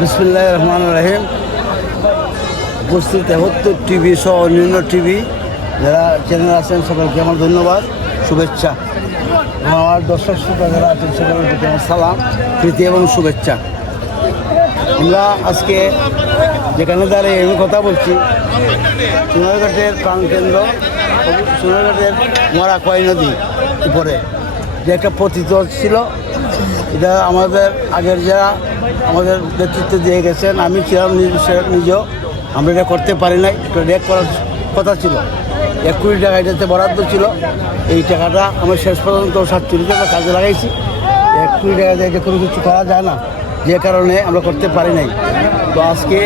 বিসমিল্লাহির রহমানির রহিম। উপস্থিত ৭১ টিভি সহ অন্যান্য টিভি যারা চ্যানেল আছেন সকলকে আমার ধন্যবাদ, শুভেচ্ছা। এবং আমার দর্শক শ্রোতা যারা আছেন সকলের প্রতি আমার সালাম, প্রীতি এবং শুভেচ্ছা। আমরা আজকে যেখানে দাঁড়িয়ে আমি কথা বলছি, সোনারঘাটের প্রাণকেন্দ্র, সোনারঘাটের মরা কয় নদী উপরে যে একটা পতিত ছিল, এটা আমাদের আগের যারা আমাদের নেতৃত্ব দিয়ে গেছেন, আমি ছিলাম নিজেও, আমরা এটা করতে পারি নাই। এটা রেক করার কথা ছিল, 1 কোটি টাকা এটাতে বরাদ্দ ছিল। এই টাকাটা আমি শেষ পর্যন্ত 47 টাকা কাজে লাগাইছি। 1 কোটি টাকা দিয়ে কোনো কিছু করা যায় না, যে কারণে আমরা করতে পারি নাই। তো আজকে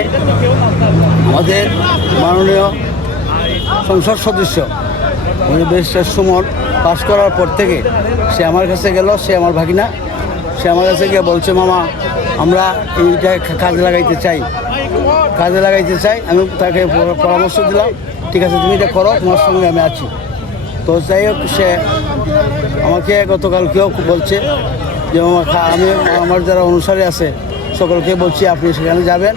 আমাদের মাননীয় সংসদ সদস্য ব্যারিস্টার সুমন পাস করার পর থেকে সে আমার কাছে গেল, সে আমার ভাগিনা, সে আমার কাছে গিয়ে বলছে, মামা আমরা এইটা কাজে লাগাইতে চাই। আমি তাকে পরামর্শ দিলাম, ঠিক আছে তুমি এটা করো, তোমার সঙ্গে আমি আছি। তো যাই হোক, সে আমাকে গতকালকেও বলছে যে মামা আমি আমার যারা অনুসারী আছে সকলকে বলছি আপনি সেখানে যাবেন,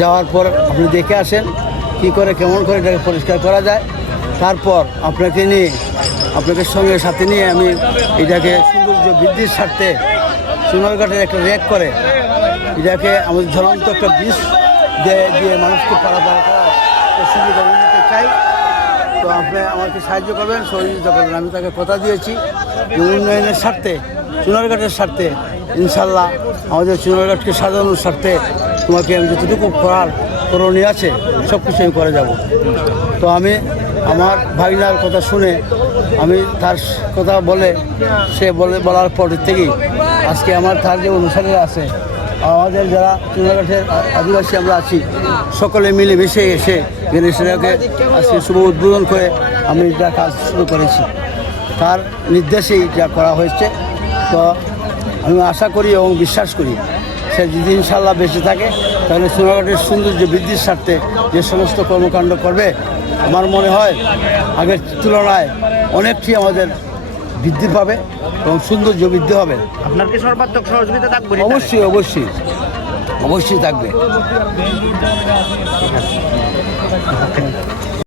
যাওয়ার পর আপনি দেখে আসেন কী করে কেমন করে এটাকে পরিষ্কার করা যায়। তারপর আপনাকে সঙ্গে সাথে নিয়ে আমি এটাকে সৌন্দর্য বৃদ্ধির স্বার্থে সোনারঘাটের একটা রেক করে এটাকে আমাদের ঝলন্ত একটা বীজ দিয়ে মানুষকে পারাপার করার সুবিধা নিতে চাই। তো আপনি আমাকে সাহায্য করবেন, সহযোগিতা করবেন। আমি তাকে কথা দিয়েছি যে উন্নয়নের স্বার্থে, সোনারঘাটের স্বার্থে, ইনশাল্লাহ আমাদের সোনারঘাটকে সাজানোর স্বার্থে তোমাকে আমি যতটুকু করণীয় আছে সব কিছু আমি করে যাব। তো আমি আমার ভাগিনার কথা শুনে আমি তার কথা বলার পর থেকেই আজকে আমার তার যে অনুসারীরা আছে, আমাদের যারা সোনারঘাটের আদিবাসী আমরা আছি, সকলে মিলে মিশে এসে সেটাকে আজকে শুভ উদ্বোধন করে আমি এটা কাজ শুরু করেছি। তার নির্দেশেই যা করা হয়েছে। তো আমি আশা করি এবং বিশ্বাস করি সে যদি ইনশাল্লাহ বেঁচে থাকে তাহলে সোনারঘাটের সৌন্দর্য বৃদ্ধির স্বার্থে যে সমস্ত কর্মকাণ্ড করবে, আমার মনে হয় আগের তুলনায় অনেকটি আমাদের বৃদ্ধি পাবে এবং সৌন্দর্য বৃদ্ধি হবে। আপনার কি সর্বাত্মক সহযোগিতা থাকবে? অবশ্যই থাকবে।